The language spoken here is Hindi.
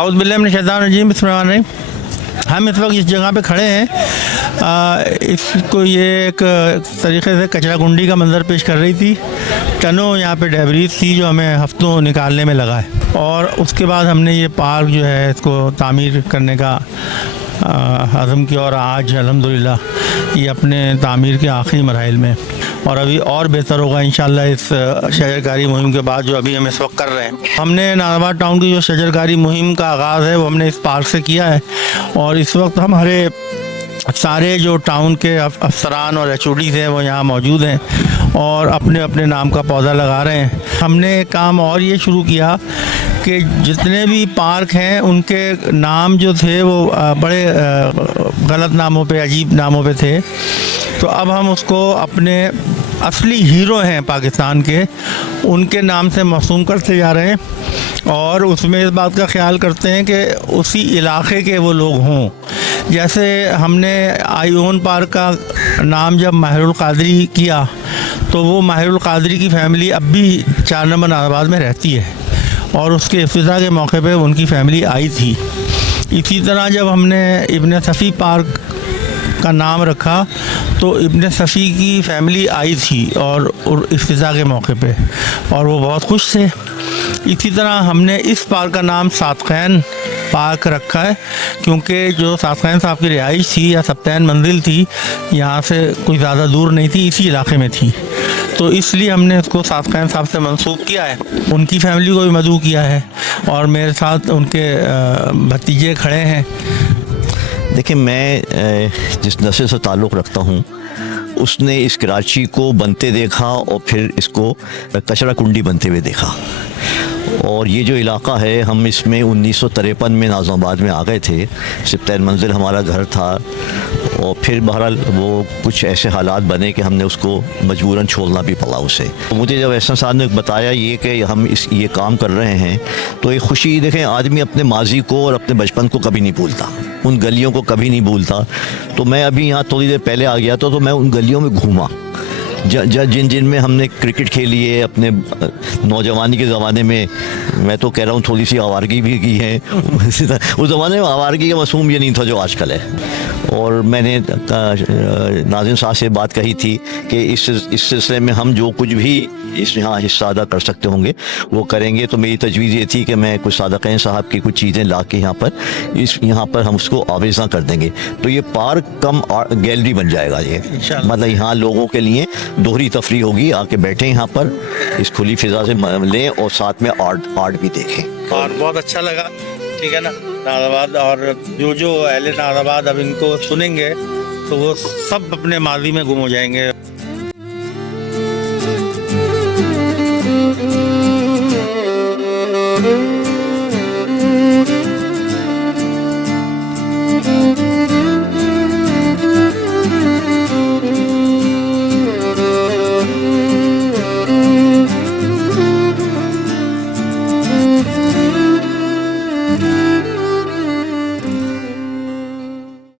औज़ुबिल्लाहि बिस्मिल्लाहिर्रहमानिर्रहीम। हम इस वक्त इस जगह पे खड़े हैं। इसको ये एक तरीके से कचरा कुंडी का मंज़र पेश कर रही थी। टनों यहाँ पे डेबरीज थी जो हमें हफ्तों निकालने में लगा है, और उसके बाद हमने ये पार्क जो है इसको तामीर करने का अज़म किया, और आज अल्हम्दुलिल्लाह ये अपने तामीर के आखिरी मराहिल में, और अभी और बेहतर होगा इंशाअल्लाह इस शजरकारी मुहिम के बाद जो अभी हम इस वक्त कर रहे हैं। हमने नाज़ाबाद टाउन की जो शजरकारी मुहिम का आगाज़ है वो हमने इस पार्क से किया है, और इस वक्त हमारे सारे जो टाउन के अफसरान और HODs हैं वो यहाँ मौजूद हैं और अपने अपने नाम का पौधा लगा रहे हैं। हमने एक काम और ये शुरू किया कि जितने भी पार्क हैं उनके नाम जो थे वो बड़े गलत नामों पे, अजीब नामों पे थे, तो अब हम उसको अपने असली हीरो हैं पाकिस्तान के, उनके नाम से मौसूम करते जा रहे हैं, और उसमें इस बात का ख्याल करते हैं कि उसी इलाके के वो लोग हों। जैसे हमने आईओन पार्क का नाम जब माहिरुल कादरी किया तो वो माहिरुल कादरी की फ़ैमिली अब भी 4 नंबर नाज़ाबाद में रहती है, और उसके इफ्तिताह के मौके पे उनकी फ़ैमिली आई थी। इसी तरह जब हमने इब्न सफ़ी पार्क का नाम रखा तो इब्न सफ़ी की फ़ैमिली आई थी और इफ्तिताह के मौके पे, और वो बहुत खुश थे। इसी तरह हमने इस पार्क का नाम सादक़ैन पार्क रखा है, क्योंकि जो सादक़ैन साहब की रिहाइश थी या सब्तैन मंजिल थी यहाँ से कोई ज़्यादा दूर नहीं थी, इसी इलाके में थी, तो इसलिए हमने इसको सादक़ैन साहब से मंसूब किया है। उनकी फ़ैमिली को भी मदऊ किया है, और मेरे साथ उनके भतीजे खड़े हैं। देखिए, मैं जिस नस्ल से ताल्लुक़ रखता हूँ उसने इस कराची को बनते देखा और फिर इसको कचरा कुंडी बनते हुए देखा, और ये जो इलाका है हम इसमें 1953 में नाज़माबाद में आ गए थे। सब्तैन मंजिल हमारा घर था, और फिर बहरहाल वो कुछ ऐसे हालात बने कि हमने उसको मजबूरन छोड़ना भी पड़ा उसे। मुझे जब एहसन साहब ने बताया ये कि हम ये काम कर रहे हैं, तो एक खुशी, देखें आदमी अपने माजी को और अपने बचपन को कभी नहीं भूलता, उन गलियों को कभी नहीं भूलता। तो मैं अभी यहाँ थोड़ी देर पहले आ गया तो मैं उन गलियों में घूमा जिन में हमने क्रिकेट खेली है अपने नौजवानी के ज़माने में। मैं तो कह रहा हूँ थोड़ी सी आवारगी भी की है उस ज़माने में आवारगी का मफ़हूम ये नहीं था जो आजकल है। और मैंने नाज़िम साहब से बात कही थी कि इस सिलसिले में हम जो कुछ भी इस यहाँ हिस्सा अदा कर सकते होंगे वो करेंगे। तो मेरी तजवीज़ ये थी कि मैं कुछ सादक़ैन साहब की कुछ चीज़ें ला के यहाँ पर हम उसको आवेज़ा कर देंगे, तो ये पार्क कम गैलरी बन जाएगा। ये मतलब यहाँ लोगों के लिए दोहरी तफरी होगी, आके बैठें यहाँ पर इस खुली फिजा से लें और साथ में आर्ट भी देखें। और बहुत अच्छा लगा, ठीक है ना, नाज़ाबाद, और जो अहले नाज़ाबाद अब इनको सुनेंगे तो वो सब अपने माजी में गुम हो जाएंगे।